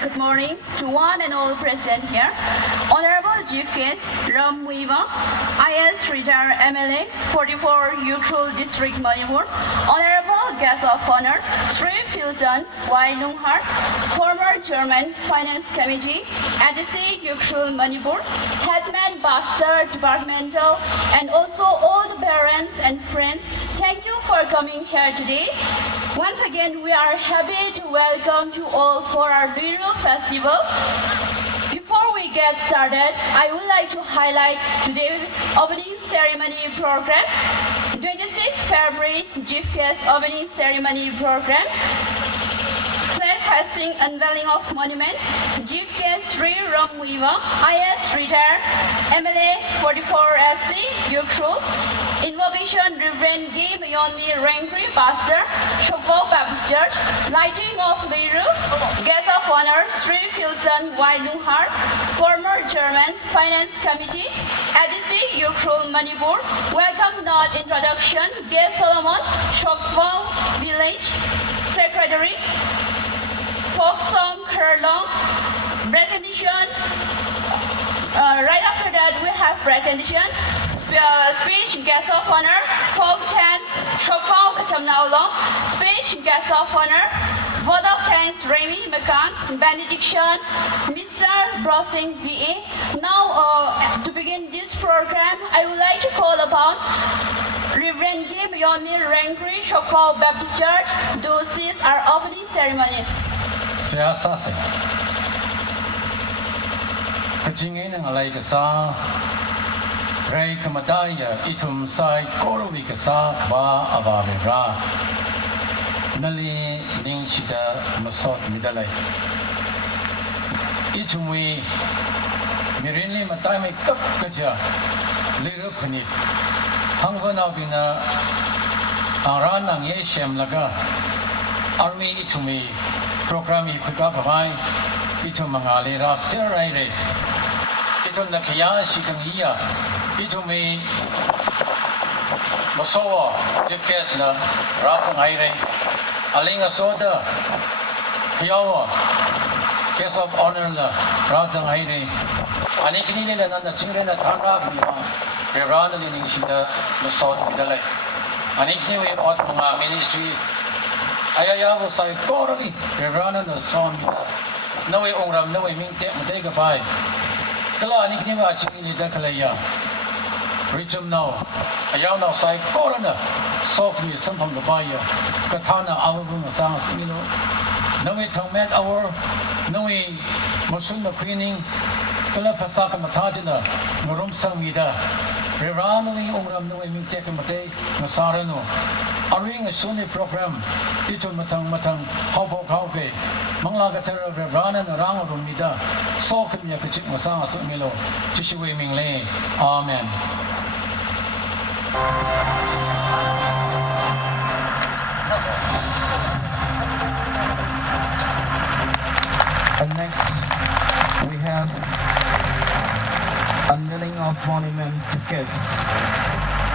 Good morning to one and all present here. Honorable Chief Guest Muivah, IS retired MLA 44 Ukhrul District Manipur. Honorable Guest of Honor Shri Fillson Lunghar, former Chairman Finance Committee, ADC Ukhrul Manipur, Headman Boxer Departmental, and also all the parents and friends. Thank you for coming here today. Once again, we are happy to welcome you all for our Luira Festival. Before we get started, I would like to highlight today's opening ceremony program. 26 February, Chief Guest opening ceremony program. Flag casting unveiling of monument. Chief Guest Shri Muivah, IS retired MLA 44 SC Ukhrul. Invocation Reverend G. Beyond Me Rangri Pastor, Shokvao Church. Lighting of Luira. Guest of Honor Shri Fillson Lunghar, former Chairman Finance Committee, ADC Ukhrul Manipur. Welcome not introduction. Guest Solomon, Shokvao Village Secretary. Folk song Kurlong. Presentation. Right after that we have presentation. Speech Guest of Honor, Folk Chants, Shokvao Kachamnaolong, Speech Guest of Honor, Vote of Thanks Remy McCann, Benediction, Mr. Brosing VA. Now to begin this program, I would like to call upon Reverend G. Beyond Me Rangri Shokvao Baptist Church to assist our opening ceremony. Siyasase Kachingin ang alay kasa Ray kamadaya itum sai korowi kasa kaba avavira Nali ning shida masot midalay Itumwi mirinli matay may kap kaja Luira Phanit Hangvana bina ang ranang yeshem laga Army itumi program ikuta pabay itum mga lera siraire itum nakaya shikang iya itumi masawa jipkes na ratsang aire alinga soda kiyawa case of honor na ratsang aire ani kinini na nanda chingre na thanda biwa rerana lining shida masot bidalay ani kinini ot mga ministry Ayaya was I totally rerana na son bida nawe ongram nawe mingte matega pai kala ani kinini wa chingini da kalaya Richum now, ayaw na sa corona, soft me some from the buyer, Katana our room of Sang Singino, Nawe Tangmet our, Nawe Mosuna cleaning, Kala Pasaka Matajina, Murum Samida, Reranui Oram Nawe Mintekamate, Masarano, Aring a Sunni program, Ito Matang Matang, Hopo Kaupe, Manglagatera Revana and Rangarumida, Sokan Yakachik Masanga Sumilo, Chishiwe Mingle, Amen. And next, we have unveiling of monument to guests.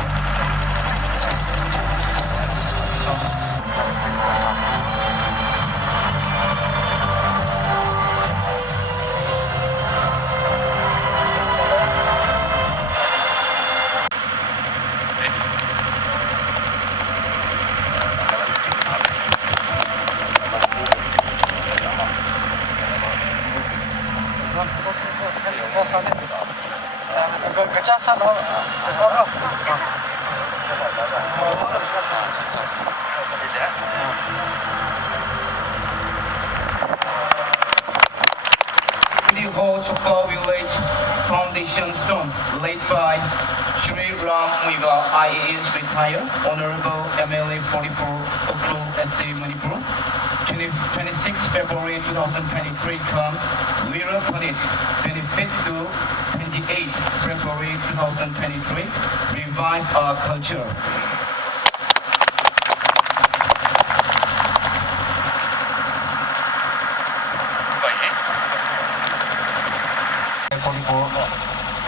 The whole Shokvao Village Foundation Stone laid by Shri Muivah, IAS retired, Honorable MLA 44 Ukhrul SC Manipur, 26 February 2023 come Luira Phanit, 25th to 28th February 2023, revive our culture.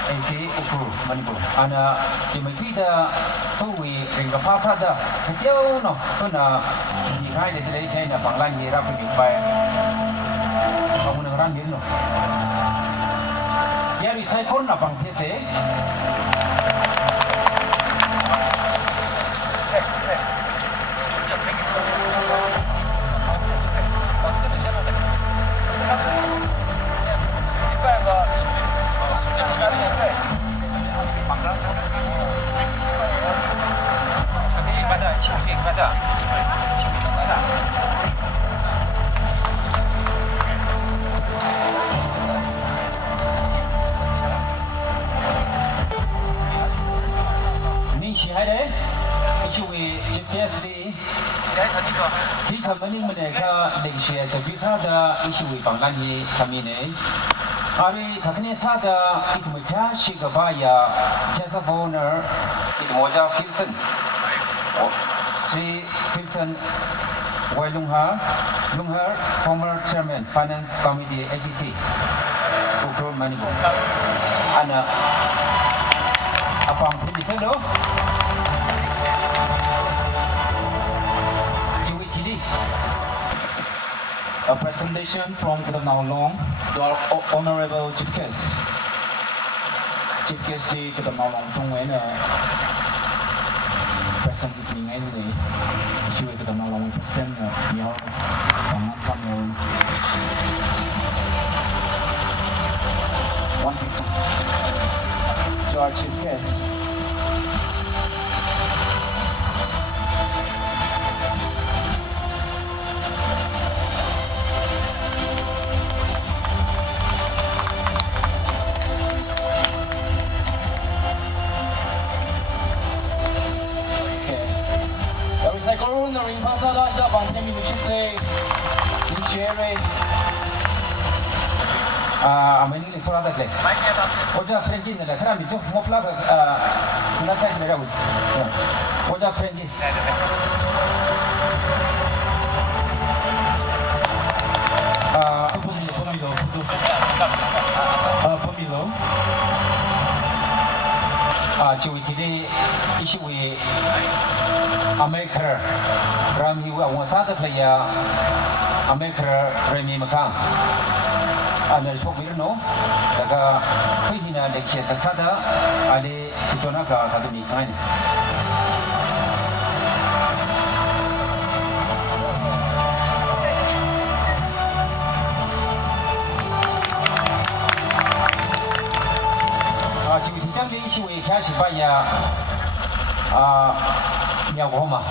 AC Ukhrul, Manipur. Ana Timothyda Sowing ringa pasada. Ketiau no, kuna ni kai le tele China panglan ni rapi di pai. Kamu nengaran ni no. Ya recycle na pang pese. She had a issue with GPS. He coming with the share the visa the issue with Bangani Kamine. Ari Takane Sada, it with cash, Shikabaya, Casa of owner, it was a Fillson. Shri Fillson, Lunghar, former chairman, finance committee, APC, Ukhrul, Manipur. And upon Pimisendo. A presentation from the now long to our Honorable Chief Guest. Chief Guest di the now long from when present evening anyway. She was the now long president here from Assam. One people to our Chief Guest. Corona ring pasada siya pang temi say in share amani le sura dasle oja friend ni la khara mi jo mofla na ta ni ra oja friend ni Pomilo Chiwitili issue with America, Rami Wasata player, America Remy Macan. And the Shokvao no, Daga Fihina Lecture Sada, Ali Kitonaka Academy kind. Chiwitili issue with Kashibaya. Yaghoma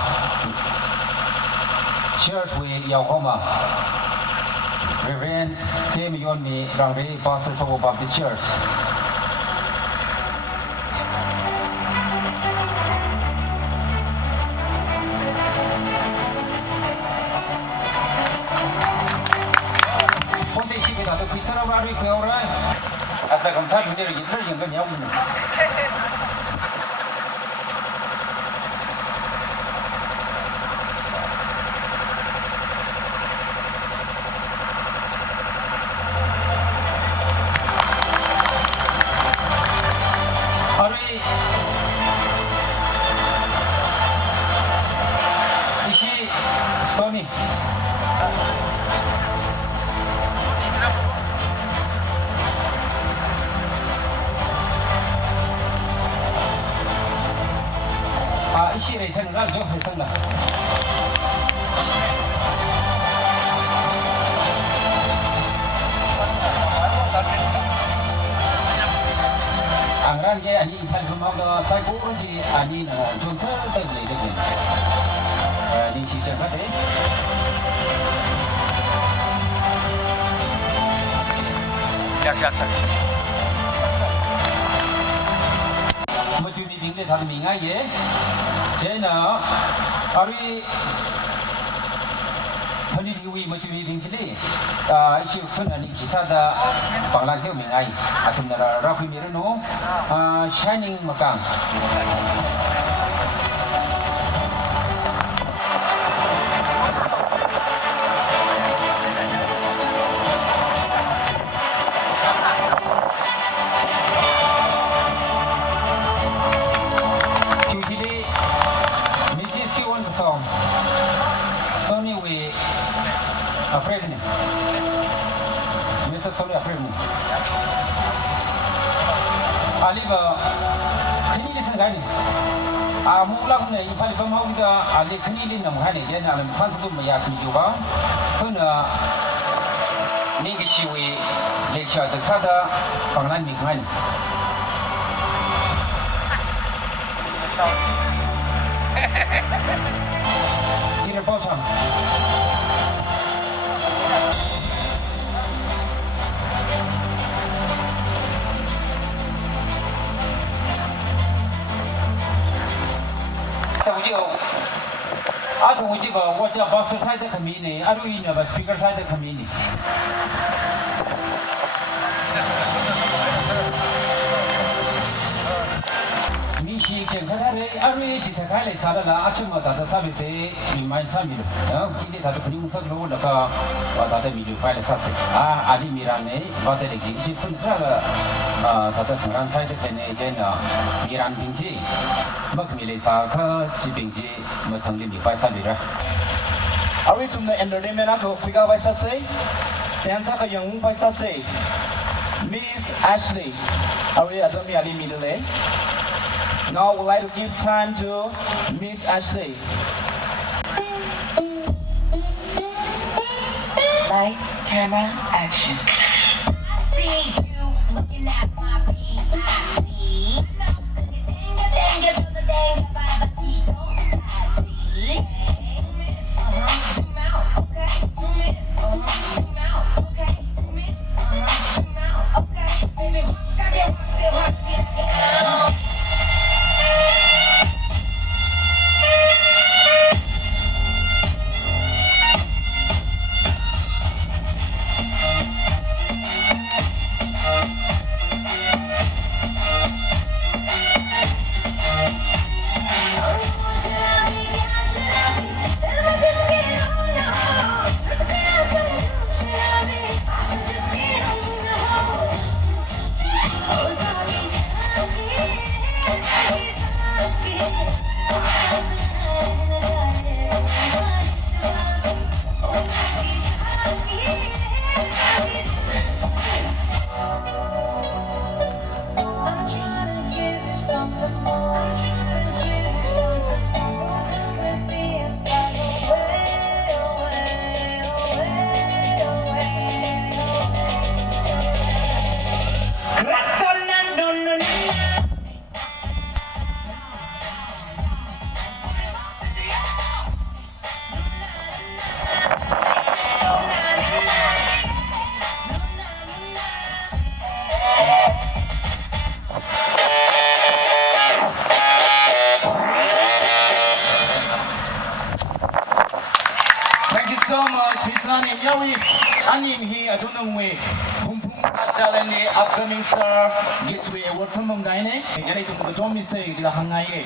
Church with Yaghoma Reverend came on me Rangri Pastor of Baptist Church. One day she got a piece of Rari Fiora as a contact there, you're going to Stony. Ishi reason lah, jauh reason lah. Angran ke ani ikan rumah dah saya pun je ani nak jual terlebih deh. Di sisi mana? Siap. Macam ni tinggal thad mingai ye. Jena, hari Holiday Motivi Vincili, issue Funani Chisada, Bangladesh Mingai, Atumara Rafi Mirano, Shining Makang. Sony we afraid me. Mr. Sony afraid me. Aliba, can you listen? Mula if I come out with Ali Canadian Honey, then I'm comfortable Mayaki Juba. Tuna Nigishiwi, Lecture the Sada, Panglan Mikman. Get a bottom. I don't give a watch a bus side the community. I don't even have a speaker side the community. Mishi can have a rage to Kale Sada, Ashima, the service in my family. He did have a new solo the car, but other video find a sassy. Ali Mirane, but the she couldn't tell Tata Kuran side the Canadian Miran Binji, Makmili Saka, Chipinji, Matangi by Salira. Are we to the entertainment of Piga by Sassay? Tantaka Young by Sassay. Miss Ashley, are we at Ali Middle Lane? Now I would like to give time to Miss Ashley. Lights, camera, action. I see you looking at my PIC. Zoom out, okay? Zoom in. Zoom out, okay? Zoom in. Zoom out, okay? Baby, goddamn, see I don't know where. Talent upcoming star gets away. What's some guy name? I need to Tommy say the Hangai.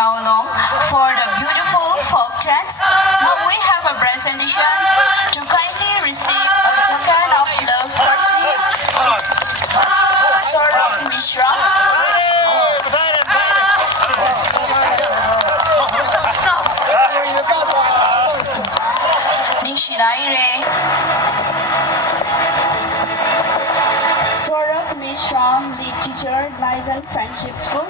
now along for the beautiful folk dance. Now we have a presentation to kindly receive a token of love. Firstly, Saurabh Mishra. Nishiraire. Saurabh Mishra, lead teacher, Lizen Friendship School.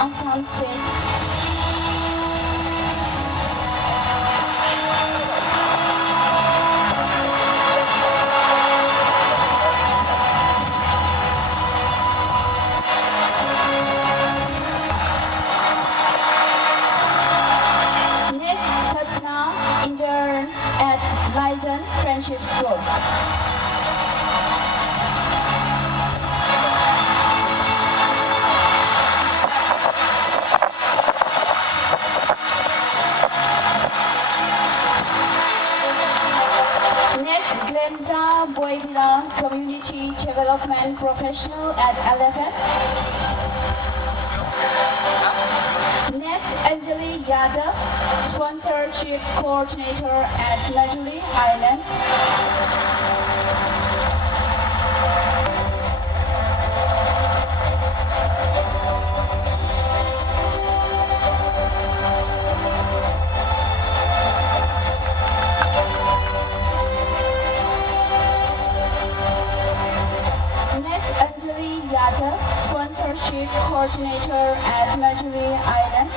Assam State. Next, Satna intern at Lizen Friendship School. Muivah, Community Development Professional at LFS. Next, Anjali Yadav, Sponsorship Coordinator at Majuli Island. Sponsorship Coordinator at Majuli Island.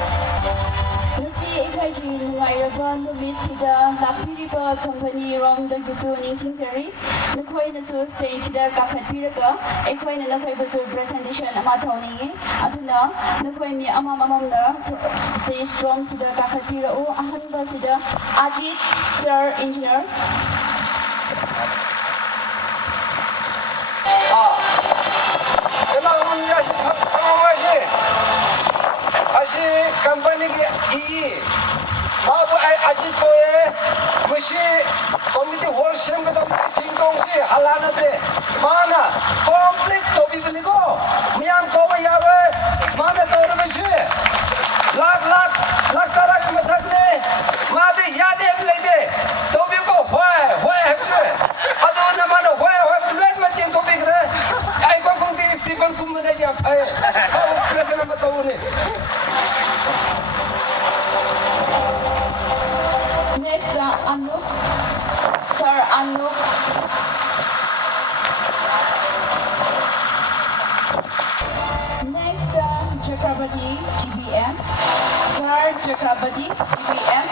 Ngasi akhoi nungairaba numit sida lakpiriba company romdagisu ningsingjari. Nakhoinasu stage da kakhatpiraga akhoi nakhoibasu presentation ama thawningi. Aduna nakhoi mi amamamamna stage rom sida kakhatpirau ahanba sida Ajit Sir Engineer. Asi company ki mabu ai ajit ko musi committee hall sem betul jingkong si halana de mana complete topi bini ko miam ko ya we mana to re musi lak tarak mathak ne madi yade le de topi ko hoy hepse adu na mana hoy blend ma tin topi re ai ko kung ki Stephen kum ne ya ai present ma to ne. Next, Anoop, Sir Anoop. Next, Chakrabarti, GBM. Sir Chakrabarti, GBM.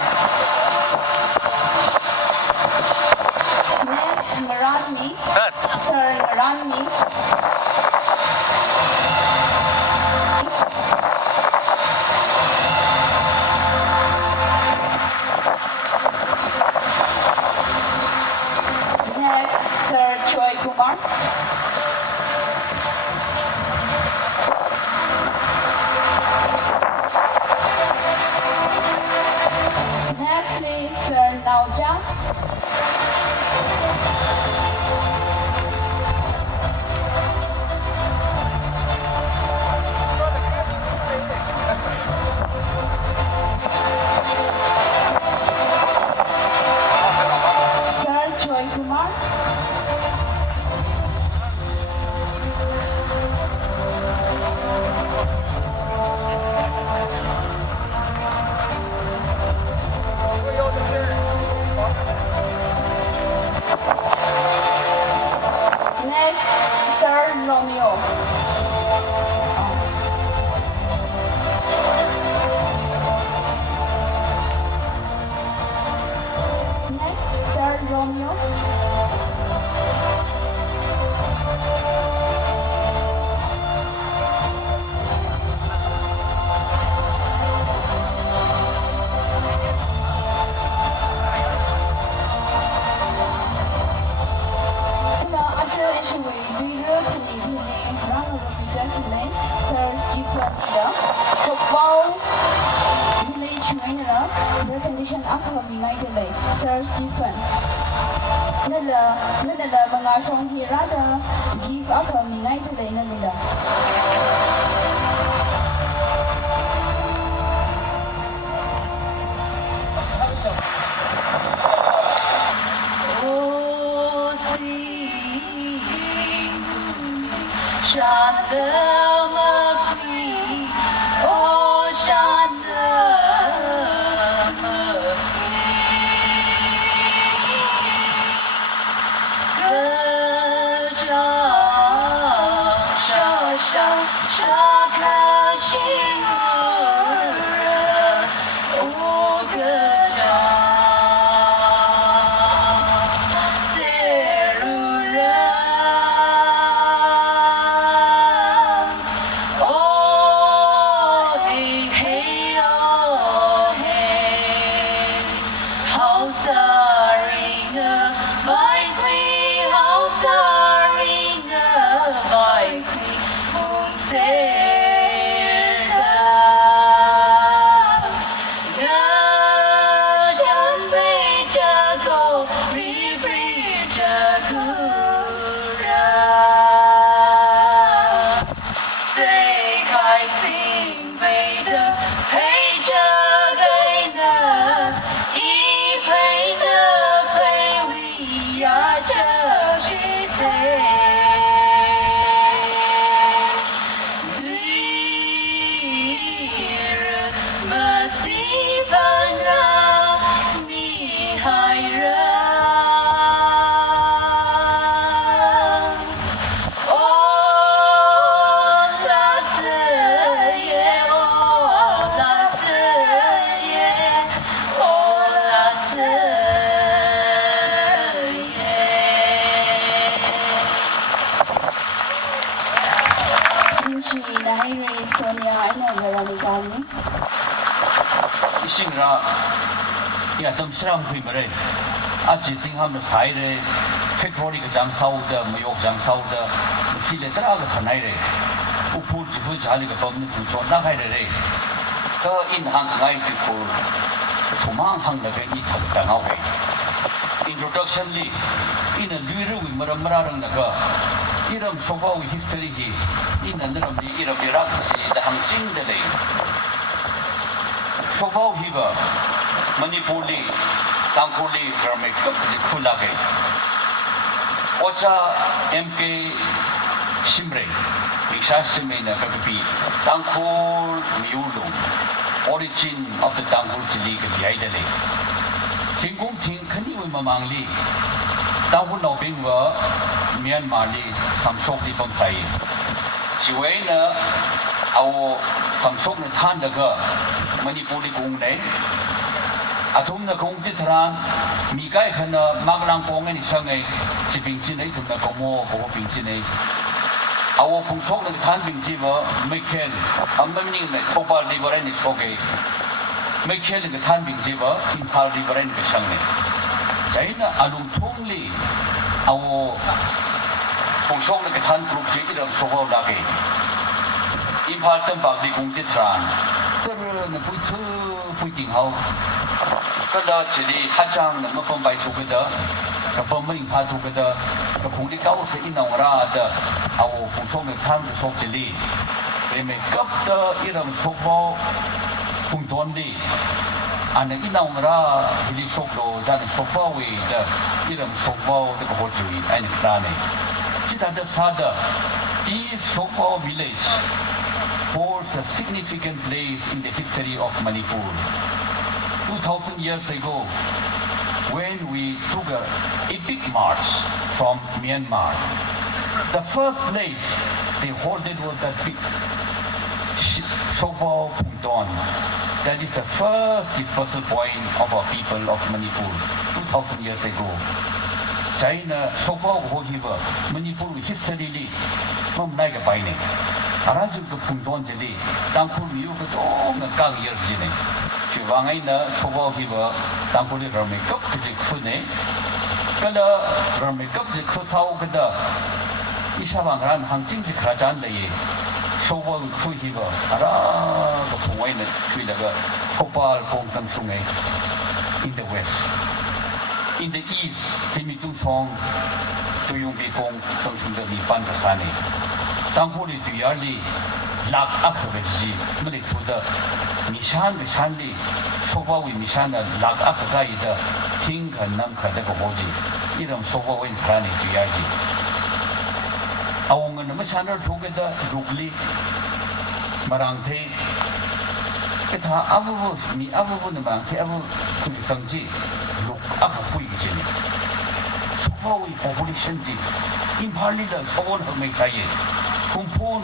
Next, Naranmi. Sir Naranmi. Sir Choi Kumar. Next is Sir Nauja. Sir Choi Kumar. Next, Sir Romeo. Next, Sir Romeo. nila presentation ako mingai dele Sir Stephen. Nila mga song hirada give ako mingai dele nila. Isingra ya tam sram phi mare a chi ting ham sai re factory ka jam sau da mayok jam sau da si le tra ga khanai re upur ji fu jali ga pam ni tu chon na khai re ka in hang ngai ti ko thumang hang la ga I thak ta ngau ge introduction li in a luiru wi maram rang na ka iram Shokvao history hi in a naram li iram irak si da hang ching da le Shokvao hiva Manipur li Tangkhul li garmek kap ji khula ge ocha MK Simre Isha Simre na ka pi Tangkhul miulung origin of the Tangkhul chili ke bi aidale singkum thing khani wi mamang li Tangkhul no bing wa Myanmar li samsok li pam sai chiwei na awo samsok na than da ga Manipur li kung nei athum na kung chi thran mi kai khana maglang pong ni sangai chiping chi nei thum na komo ko ping chi nei awo phung sok na than bing chi wa mekhen amman ni na thopal li bare ni soke mekhen ni than bing chi wa imphal li bare ni sangai chaina alung thong li awo phung sok na than group chi iram Shokvao la ge imphal tam bak li kung chi thranก็เรื่องผู้ชื่อผู้จริงเขาก็เดินสิริฮัจจังเนี่ยเมื่อผมไปถูกเดินกับผมไม่พาถูกเดินกับผมที่เขาเสียอินเอาราเดินเอาผู้ชมในท่านผู้ชมสิริเลยไม่กับเดินอีเรื่องShokvaoผู้ต้นดีอันนี้อินเอาราที่ดิShokโดด้านShokvaoเวเดินอีเรื่องShokvaoที่เขาจุยไอ้นี่ร้านนี้ที่ท่านเดินซาเดินที่Shokvao village holds a significant place in the history of Manipur. 2,000 years ago, when we took an epic march from Myanmar, the first place they holded was that big Shokvao Pungton. That is the first dispersal point of our people of Manipur 2,000 years ago. China Shokvao Hohiba Manipur history li mom like a binding. Araju ke Pungton jeli Tangkhul miu ke dong kang yer jine. Chuwangai na Shokvao hiba Tangkhul ramekap ke khune. Kala ramekap je khusau ke da Isabangran hangching je kerajaan le ye Shokvao Luira Phanit Thopal Pongzang Sungai in the west. In the east, Timitu Song Tuyung Bikong Zang Sunga Nipan Kasani. Tangpuli Tuyarli Lak Akhabaji, Malikuda, Mishan Vishanli, Shokvao Mishana, Lak Akagaida, King and Namka Dekoboji, Iram Shokvao in Prani Tuyaji. Awang and Mashana together, Rugli, Marangte, Eta Avu, Mi Avu Namanke, Avu Kusanji, Look Akapuiji. Shokvao population, in Parlida, Shokvao Hamekaye, Kumpun,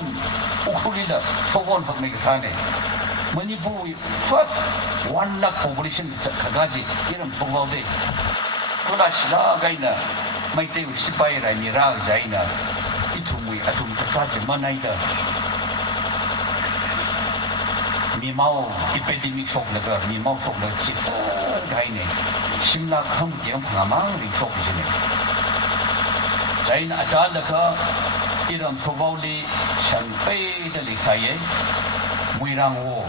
Ukhrul, Shokvao Hamekasane. Manipur first 1 lakh population Kagaji, Iram Shokvao Day. Kulashla Gaina, Maite Sipai Raimira Jaina, Itumui Atum Kasaji Manaida. Mimao epidemic shock lagar, Mimao shock the Chisa Gaine, Shimla Kamkiam Hamang, Shokijine. Jain Ajalaka, Iram Shokvao Shanpei the Lisaye, Muirang Wo.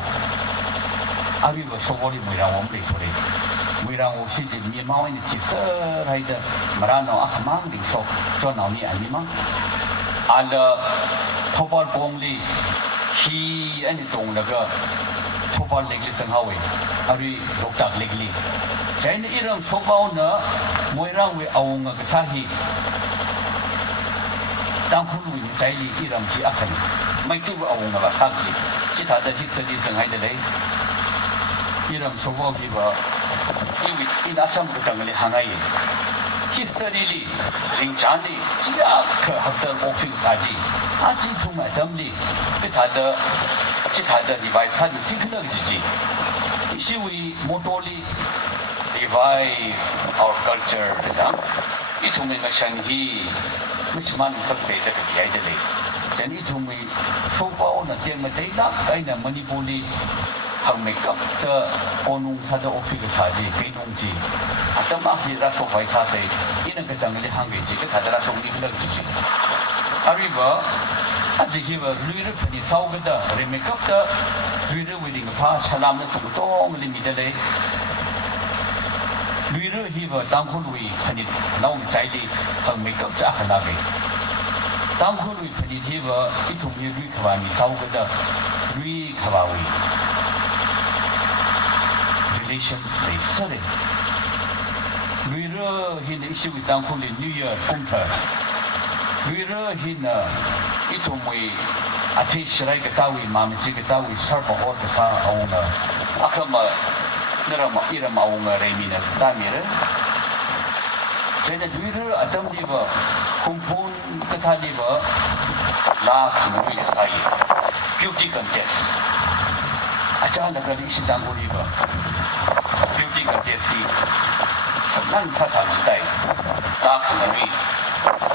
Arriva Shokvao Muirang Lake. Muirang Shiji Mimao in Chisa Rider, Marano Akamang, Shok, John Ami Anima. And Topal Pongli, he and it on the girl. Topal Leglis and Howie, Ari Rotak Legli. Jain Iram Shokvao Muirang with Aung Sahi. Tangkulu in Jaili Iram Ki Akani. My two Aung Saji. She had the histories and Hidele. Iram Shokvao in Assam Kutangali Hanai. History in Chandi, Jiak after Oking Saji. Aji to my family. It had the divide had the singular Gigi. Issue we motoli revive our culture. It to me Shanghai, which man succeeded the idea. Then it to me Shokvao and Temadela, kind of Manipuri. Make up the Onung Sada Office Haji, Pinungji. At the Maki Rasho Vaisase, in a Katangali Hungry, Katarasho Nikolagi. Arriva, Ajihiva, Luira Phanit, Saugada, remake up the Luira within a pass, Halam to the Tom Limidale. Luira Hiva, Damhului Phanit, Long Saidi, some make up Jahanabi. Damhului Phanit Hiva, it will be Rikavani, Saugada, Lui Kawawi. Relation they said it. Luira hin issue with Uncle in New Year, Punta. Luira hin Itumwe, Atish Ragatawi, Mamachikatawi, Sharpa Horkasa owner. Akama Nirama Irama owner, Remina, Damira. Then Luira Adam Diva, Kumpun Kataliva, La Kamuya Sai, beauty contest. Ajala Kalishi Dango River. Beauty contest, Salan Sasa Style, Dark Marie,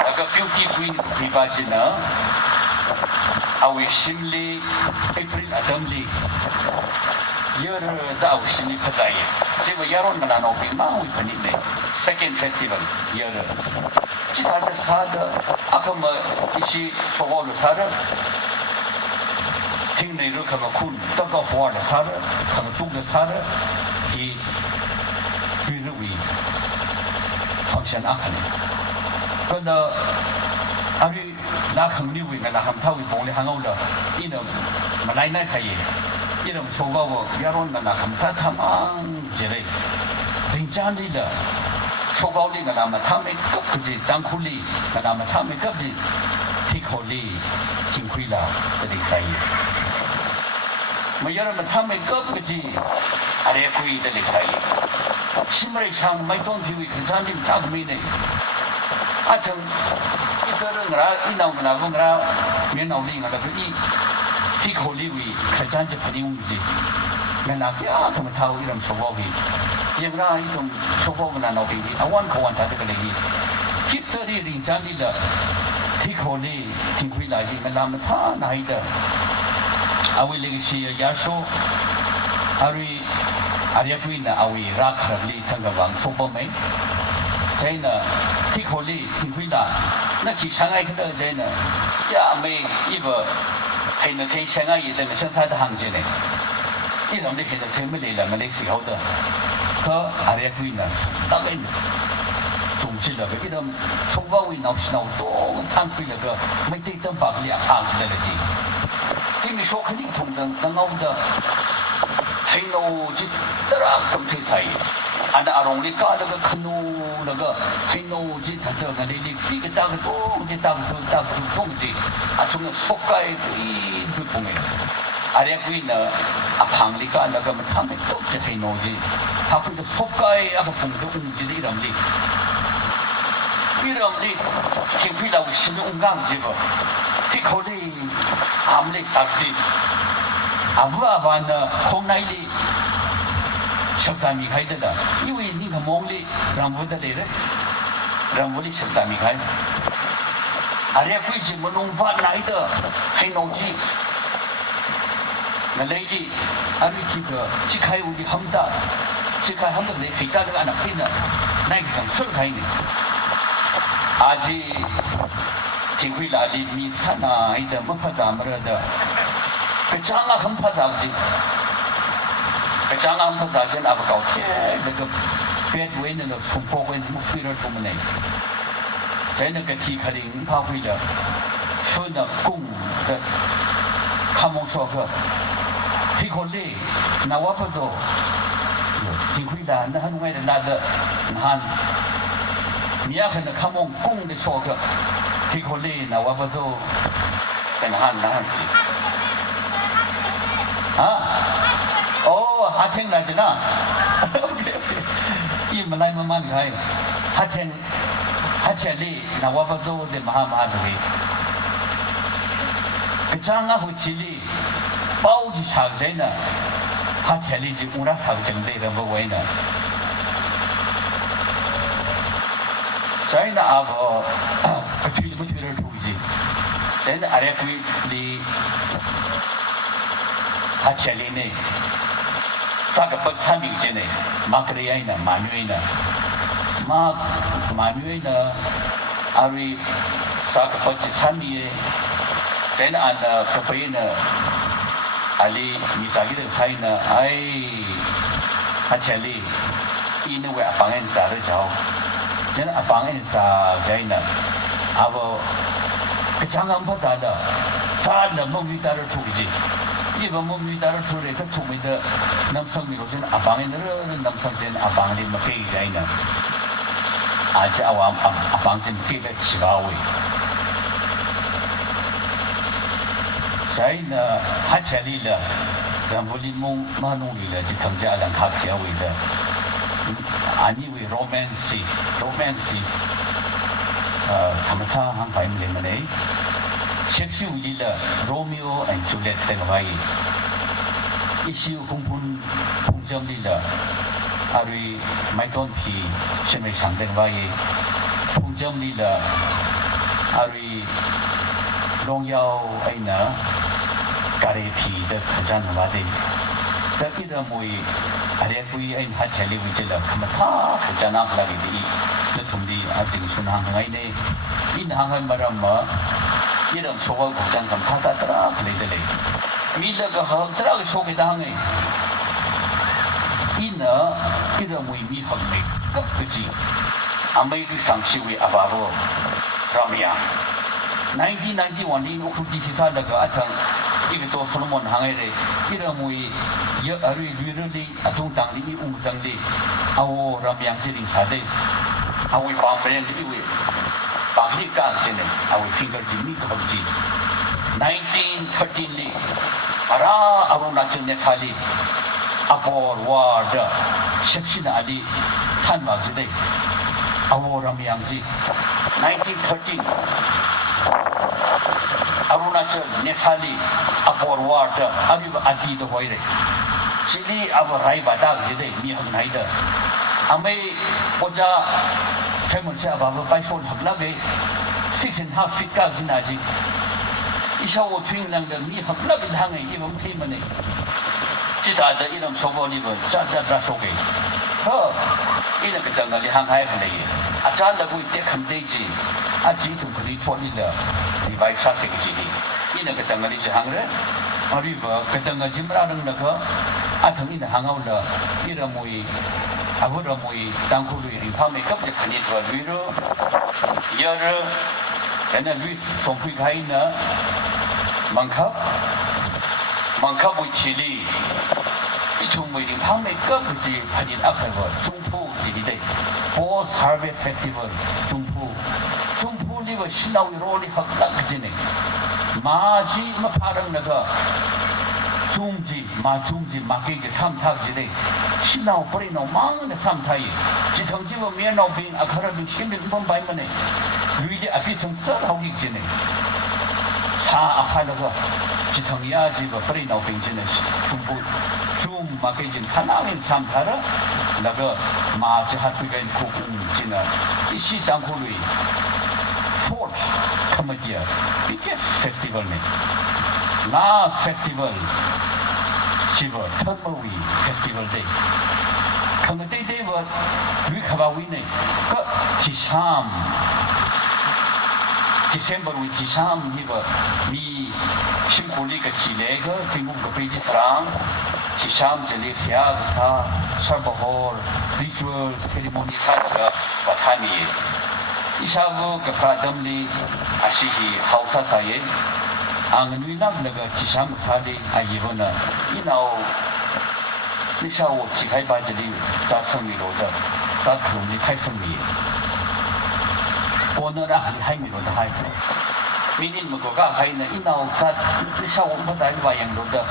like a beauty queen Rivajina, Awi Shimli, April Adamli, Yer Dao Shini Pazai, Siva Yaron Manano, Maui Panine, second festival, Yer Chita Sada, Akama Ishi Shokvao Sada. Ting they look at a cool dog of water, Sada, come to the Sada, he really function Akani. But Ari Nakam Newing and Ahamtawi only hang over in a Malina Kaye, in a Shokvao, Yaron and Akam Tatamang Jere, Dinjani, Shokvao and Amatamic Kapuji, Dankuli, and Amatamic Kapuji, Tikoli, Kinquila, the Desire. Mayara Matame Gopji, Arequi the Lisai. Shimray Sang, my don't view it, Zandim Tagmine. Atom, Iteranga, Inaunavunga, Menauling, and the Tikoliwi, Kajanja Panimji. Menakia, Kamatau Iram Sovovi. Yemra, Itum Sovovana Novi, I want to want Tadakali. History in Janida, Tikoli, Tinquila, Melamata, Naida. Awi legacy Yasho, Ari Ariaquina, Awi Rakli, Tangavang, Sopome, Jaina, Tikoli, Tinquila, Naki Shanghai, Jaina, Ya may Eva 黑的天香啊，也等个生产的行情呢，一种的黑的天没来了，没来时候的，可阿拉贵呢，大概总是那个一种从外围闹是闹多，摊贵那个没得正把两行子的钱，这么说肯定从真熬的，黑闹就得了咁推菜。ada arong lika daga khanu daga hino ji thata ga li pi ga ta ga to ji ta ga to ji atung sokai pi pi punge are kui na aphang lika daga ma tham to ji hino ji ha ku de sokai aba pung de ji de ram li thing pi la wi sim ung gang ji ba ti kho de am le sa ji avwa ba na khong nai li Shokvao khai đó là,因为你个梦里让我的来了，让我的Shokvao khai，阿爷规矩么弄法来的，还弄起，那来的，阿爷这个只开我的很大，只开很大的，黑大那个阿那开呢，那个上手开呢，阿姐听回来的米餐啊，一的没怕咱们的，个张啊很怕咱们的。Jangan percaya apa kau tiada dekat bed wen dan sumpah wen mukti tu mana. Saya nak kecil kering pakai dah, fun nak kung dah, kamu suka, tikol le, nawa perzo, tikui dah, nah nu ada nada, nahan, niat kena kamu kung de suka, tikol le, nawa perzo, nahan si. Hatheng lah je na. Okay. Ini Malay maman kai. Hatheng li nawa bazo de maha de. Kecang aku cili, bau ji sak je na. Hatheng li ji ura sak jeng de ram bawai na. Saya na abo betul tu ji. Saya na area kui di Hatheng li ni. Saka pertama je ni, makriai na, manuai na, ari saka pertama je, jadi anda kepai na, ali misalnya tu saya na, hati-hati, ini we apangan cara jauh, jadi apangan cara na, abo kecangan apa cara, cara mungkin cara tu je. Ibu mungkin cara tu reka tu mida namsang ni rojan abangin namsang jen abang ni makai jaina. Aja awam abang jen makai le Shokvao. Jaina hati le, rambulim mung manung le jitam jalan hak siawi le. Ani we romance, kamu tahu hang pai mana? Shakespeare wili Romeo and Juliet tengawai. Isu kumpul punjam lila, ari maiton pi semai sang tengawai. Punjam lila, ari longyao aina kare pi de kerjaan wadi. Tak kira mui hari kui ain hati wujela kamata kerjaan apa lagi di. Letundi azing sunang hangai ni, in hangai maram Iram Shokvao kerjaan kam kata terak lele. Mila ke hal terak Shokvao kita hangai. Ina mui mi hal ni kap kerji. Amai tu sangsiwi ababo ramia. 1991 ni Ukhrul di sisa laga atang ini tu Solomon hangai le. Iram mui ya ari luira li atung tang li ungsang li. Awo ramia jadi sade. Awi pampen di iwi. Bangli kang je ne, awi finger ji mi kau ji. 1913 li, ara Arunachal ne thali, abor ward, sepsina ali, than wag je deh, awor ramyang ji. 1913, Arunachal ne thali, abor ward, abi adi do hoire. Chili abor rai badak je deh, mi hang nai dah. Amai oja saya merasa bahawa paison hak lagi 6.5 feet kah jinaji. Isau twing lang dan mi hak lagi hangai ibang team mana. Cita ada ilam Shokvao ni pun caca rasoke. Ina kita ngali hangai kali. Acan lagu itu kamdeji. Aji tu kali tuan ila revive sasi kecili. 이나 그땅가리지 항래 아리바 그땅가 짐라는 나가 아등이나 항아올라 이라 모이 아버라 모이 땅코루이 밤에 갑자기 가니까 루이로 여러 제가 루이스 송푸이 가이나 망카 보이치리 이 종모이링 밤에 갑자기 가니 아카바 중포 지리대 보스 하베스트 페스티벌 중포 리버 신나우이 롤리 학다 그지네 마지 마파랑 나가 중지 마게지 삼탁지대 신나우 버리노 망의 삼타이 지성지버 미안노빙 아카라빙 심빙 범바이만에 루이리 앞이 성설하고 지네 사 아파다가 지성야지버 버리노빙 지네 중포 중 마게진 하나인 삼타라 나가 마지 하트가인 고궁 지나 이시 땅코루이 fourth comedy biggest festival ne last festival chiba thermawi festival day comedy day wa lui khabawi ne ka chisham December wi chisham ni ba mi shingkuli ka chile ga singum ka peji frang chisham jeli sia ga sa sarbahor ritual ceremony sa ga bathani 이샤부 그파담리 아시히 하우사사에 앙누이남르가 지상사리 아이보나 이나오 이샤오 지가이바지리 자성미로다 자크루니 카이성미 오너라 하이미로다 하이고 미닌 뭐가 하이나 이나오 자 이샤오 바자이 바양로다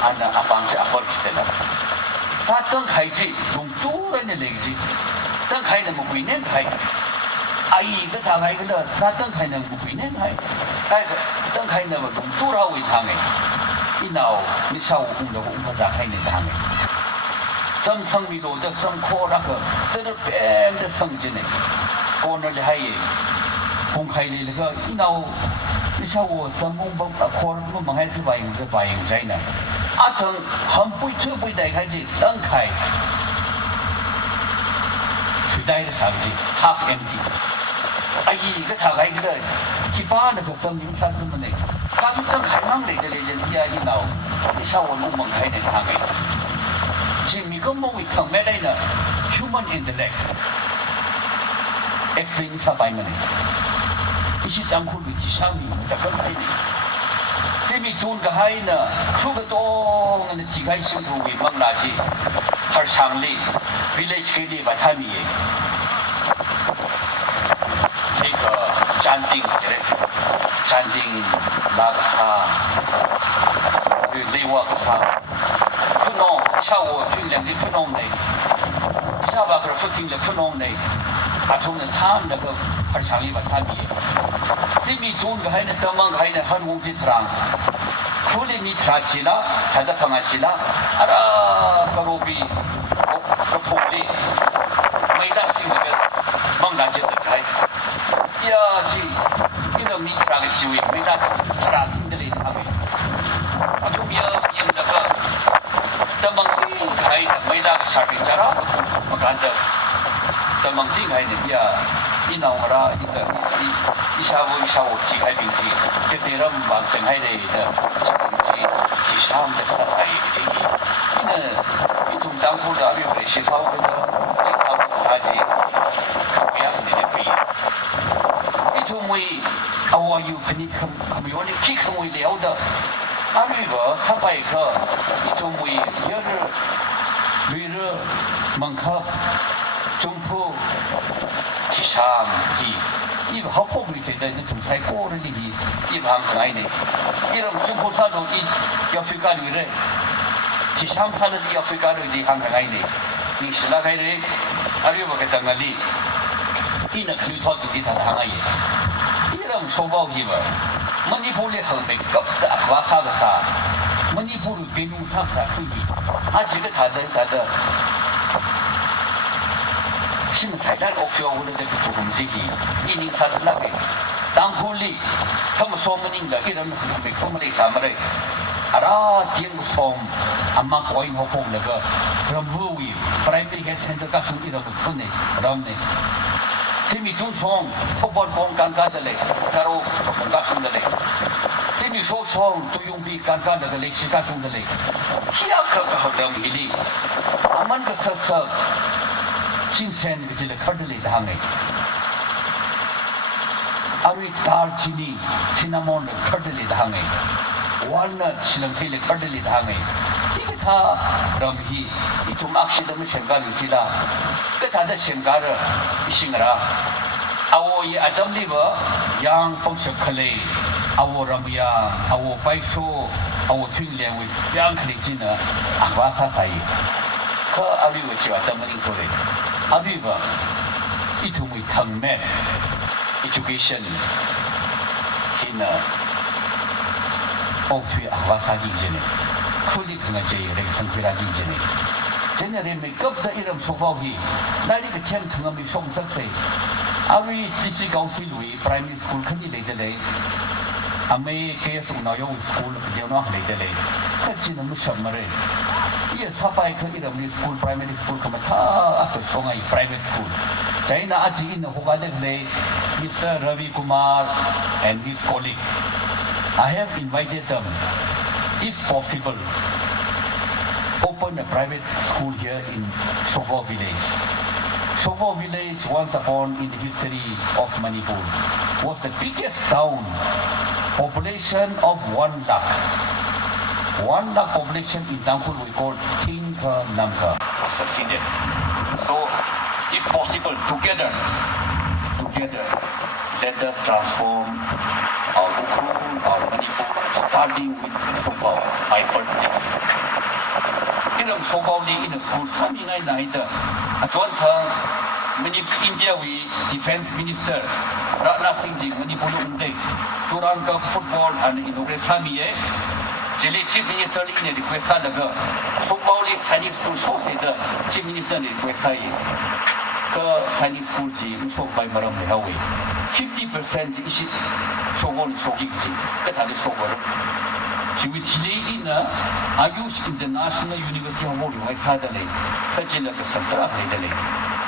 아나 아방시 아버리스텔라 사던 카이지 농뚜라네 레기지 던 카이는 뭐 부이는 카이 아이 그 장아이 그 사던 카이는 무비네 카이 아이 던 카이는 뭐 동두라고 이상해 이나오 니샤오 공도 공파자 카이는 당해 점성미도 점코라고 저를 뺀데 성진에 오늘 하이 공카이를 그 이나오 니샤오 점봉봉 코르고 망할 바잉자이나 아튼 한뿌이 쳐뿌이 다이가지 던 카이 수다이를 사지 half empty 아이 그 사가이 그래 기반의 백성님 사슴은에 깜짝 갈망되게 이제 이나오 이샤오 농멍 가이네 당해 지금 이거 뭐이 텅매다이나 human intellect explain 사바이면에 이시 장쿠르 지샤미 다건 하이네 세미 돈가 하이나 그거 동안에 지가이 신부이 망라지 할상리 village 그리 바타미에 잔딩 그래 잔딩 나가사 리와가사 그노 샤워 균량지 그노네 샤바 그 푸싱le 그노네 아통은 탐나 그 발상이 바타미 시미 돈가 하이나 담망 하이나 한국지 트랑 쿨리미 트라치나 자다팡아치나 아라 가로비 그 포리 메이다 싱가 망나지 트라이 야지 이런 미트라가 지위 메이다 트라싱들이 하게 아주 미역이다가 담망이 가이나 메이다 샤비자라 막간다 담망이 가이나 야 이나오라 이샤오 지가이빙지 그때는 막 정하이래다 지금지 지샤함데 사사이 되기 이는 이좀 땅굴도 아비오래 시사오거든 지사오 사지 아와유 그니 그미원이 키크모이 레오다 아미가 사바이가 이tomui 여를 위르 망카 중포 지삼이 이 합법이 있는데 좀 사이코를 이 방가이네 이런 중포사도 이 역술가리를 지삼사는 이 역술가를 지 방가이네 이 신라가이네 아리오가 장갈리 이는 그리토도 다 당하이 이런 소바기버 머니폴리 할배 껍다 와사가사 머니폴이 개농 삼사 크기 아직은 다들 심사장 옥표오는데 조금씩이 이닝 사슬라게 땅콜리 그럼 소문인가 이런 한배 코머리 사마레 알아 디응 솜 아마 고인 호폭내가 그럼 부위 프라이머리 헬스 센터 가서 이런 거 크네 그럼네 세미 두송 토벌 공간 가들래 가로 가슴들래 你说说都用比干干的嘞，是干什么的嘞？kia可等于哩，阿们个色色，金线个这个看的嘞当嘞，阿瑞达尔基尼、cinnamon的看的嘞当嘞，walnut 是能配嘞看的嘞当嘞，这个他让伊，伊种阿西的么香港有些啦，个他的香港的，一些个啦。awo ye adam liver yang pongshak khale awo ramya awo paisho awo twin lewe yang khale jina akwa sa sai kha abi we chiwa tamani thore abi ba itu mui thangme education hina okwi akwa sa gi jine khuli khanga je re sangpira gi jine generate makeup da iram Shokvao hi nari ke them thangam mi song sak se Ari Sri Council we primary school khani le de ame ke su na yo school ke no le de ka chin mu shamare ye sapai khani ram school primary school ka tha at songai private school China aji in ho ga de le Mr. Ravi Kumar and his colleague I have invited them if possible open a private school here in Shokvao village Shokvao village, once upon in the history of Manipur, was the biggest town, population of 1 lakh. 1 lakh population in Lunghar we call Thinka Namka. Succeeded. So, if possible, together, let us transform our Ukhrul, our Manipur, starting with Shokvao, my birthplace. 이런 Shokvao in a school, something like that. India we defense minister Ratna Singh ji Manipur unde Turanka football and inaugurate Samiye Jili chief minister in request daga Shokvao li Sainik school so se the chief minister request sai ka Sainik school ji so by maram le hawe 50% is Shokvao li shogi ji ka ta de Shokvao Chiwitili in Ayush International University of Mori Wai Sadale, Kajila Santa Hedale,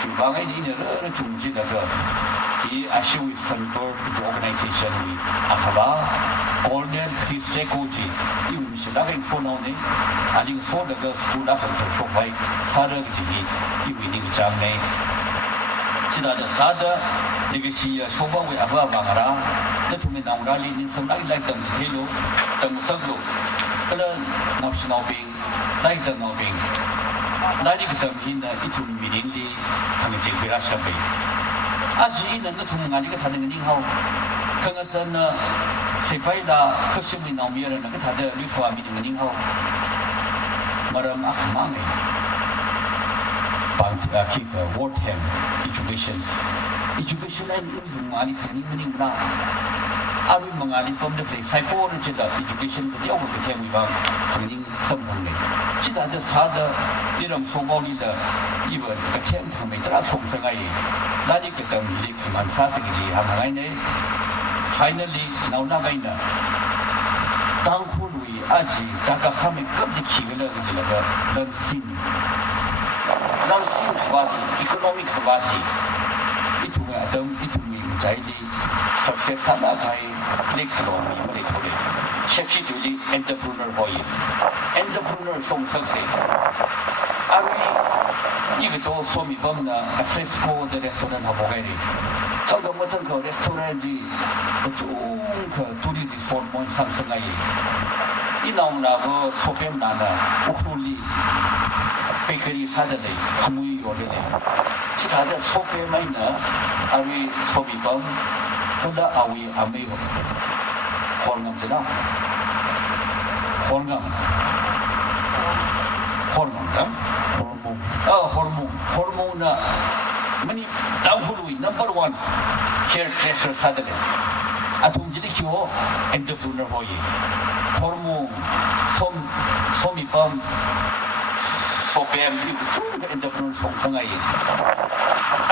Chubangai in a Jumjidaga, he Ashu with Sunburg organization, Akaba, Golden Chris Jacoji, even Mishilaga in Fonone, and in Sodaga school up to Shokai, Saragi, even in Jame. Chida the Sada, Legacy Shokvao with Abavara, let me now rally in some like them Telo. Sablo, national being, like the no being. Nadi betam in the itu midinli, kami jepira shabe. Aji in the Natunga having a how Kangatan Sepaida, Kushim in Amir and the Litwa meeting how Maram Akamame. Keep word him, education. Education and Mali Penny now. Ari mengali pemdekai psychology da education dia orang kita Muivah kening sempurna. Kita ada sada dalam Shokvao ni da iba kecem kami terak song sengai. Lagi kita milik mansa segi hangai ni. Finally now nagai na. Tangkului aji tak sampai kerja kira lagi laga langsin bagi economic bagi itu ada itu menjadi sukses sana kai ekonomi mereka ni. Siapa jadi entrepreneur boy, entrepreneur song sukses. Ari ini tu suami bangna fresco de restaurant apa gini. Kalau macam kau restoran di ujung ke turis di Formon Samsung ini. Ini nama Sopem nana Ukhrul bakery sada ni, Muivah ni. Kita ada Sopem mana, Ari suami bang. Kada awi amay horngam sila. Horngam kan? Hormone na mani Lunghar number 1 hairdresser sadale. Atung jili kyo entrepreneur hoye. Hormone somi pam sopem ibu chung entrepreneur song sangai.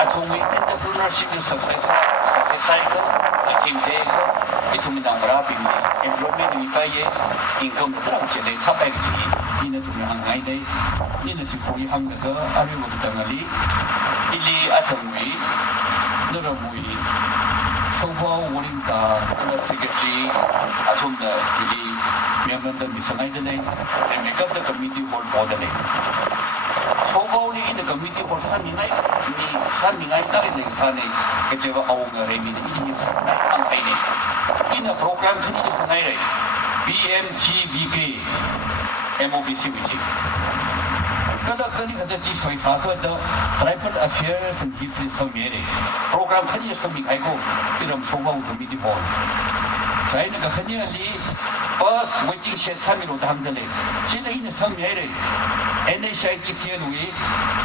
Atung entrepreneurship success cycle. Itu minang rapi ni, employment ni payah, income terang jadi sampai begini. Ini tu minang ngai deh, ini tu koi hang naga, ari waktu tengah li, ili asam mui, nora mui, Shokvao Luira Secretary Atomda member Missanidale and make up the committee for orderly. Shokvao in the committee for Sunday night, Sunny, Kajava Oga Remi, in a program BMGVK MOBCVG. Tribal Affairs and History Summary program can you something I go in Shokvao Committee Hall. China Kahani bus waiting shed Samuel Damdale. China in the Summary NHITCNW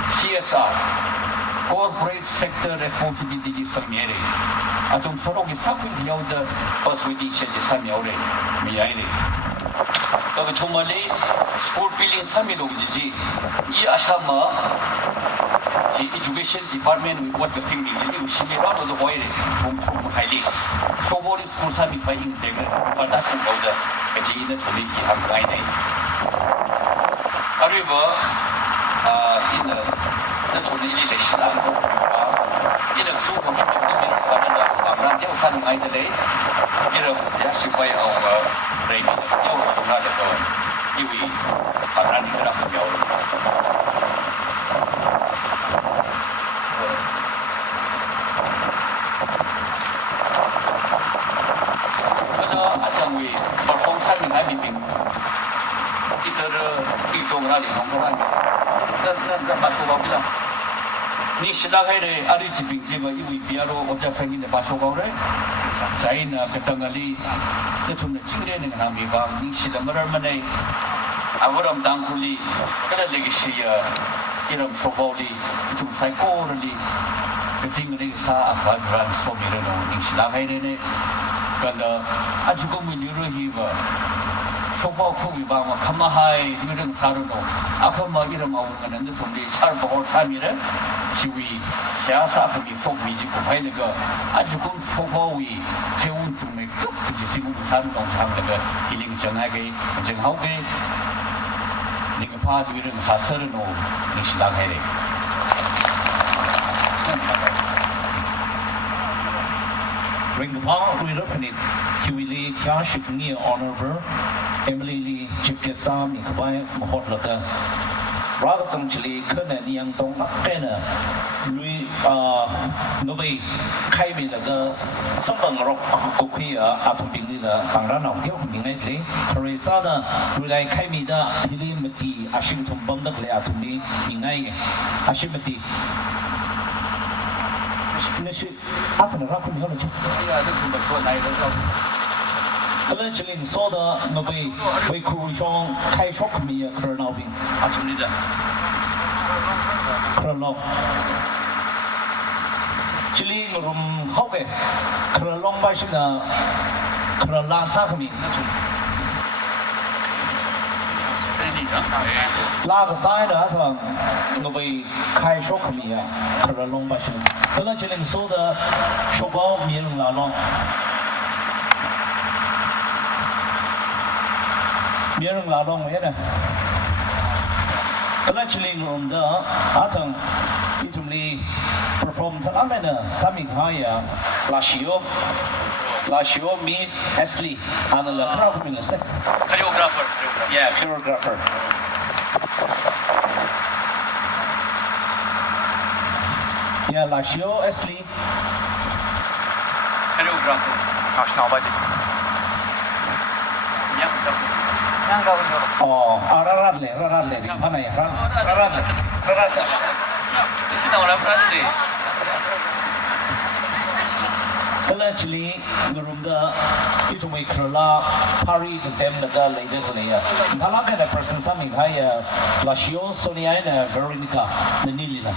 CSR Corporate Sector Responsibility Summary. Atom Sorok is something beyond the bus waiting shed Samuel Miaili. Tomali school building Samilogi, Assam Education Department with what the thing is, she made out of the way from Highly. So what is school Sami fighting segment, but that's about the Gina to live in Hawaii. However, in the Tonili, the Shilang, in a zoo of the Southern Sun Idle, in a Yashify our Rainy, so not at all. You are running around the yard. Assam we perform something I mean. It's a big rally from the Basho. Nishidahare, Arichi Jiva, you Piaro, or Jaffing in the Basho. China, Katangali, the Tuna Children and Muivah, Nishida Maramane, Avaram Dankuli, Legacy, Shokvao to psychology, the thing they saw about Ran Somirano, Nishidahare, Ajukum Yuruhiva, Shokvao Muivah, Kamahai, Miran Sarano, Akama Iramau, and the Tuni Sarbo Samira, Shri, Siasa, so we could Ajukum Shokvao, Heun to make up, which is single San on Hamdaga, Healing Janage, Janhauge, Ningapad, Wiran Sasarano, Nishidahare. Shokvao Luira Phanit, Huili Kyashik near Honorable MLA Chief Sam Ukhrul Mohotlaka. Rather than Chile, Kernan Yang Dong Akena, Louis Nove, Kaimi the Sambang Rock Kokia, Atopinilla, Pangrana, Yominately, Karesada, Rulai Kaimida, Hilimati, Ashimton Bondakle Atumi, Inai, Ashimati. Up in the rock mythology. Allegedly, Soda, Nobby, Ukhrul, Kai Shock me a Kernobing, Atunida. Kerlong. Chilling room Hoppe, Kerlong by Shina, Kerla Sakami. Lag side at Nobby, Kai Shock me a Kerlong by Shina. Allegedly, Soda, Shokvao Luira Phanit. Mirang Lalong Mena. Allegedly, on the Atom, Italy performed Talamena, Saming Haya, Lashio means Ashley, and the choreographer. Yeah, choreographer. Yeah, Lashio, Ashley. Choreographer. National budget. Oh, Raradle, Panay, Raradle. This is our Retd. Allegedly, the room it will make Kerla, Pari, the same the later to layer. Talaka, the person, something higher, Lashio, Sonia, Veronica, the Nilina.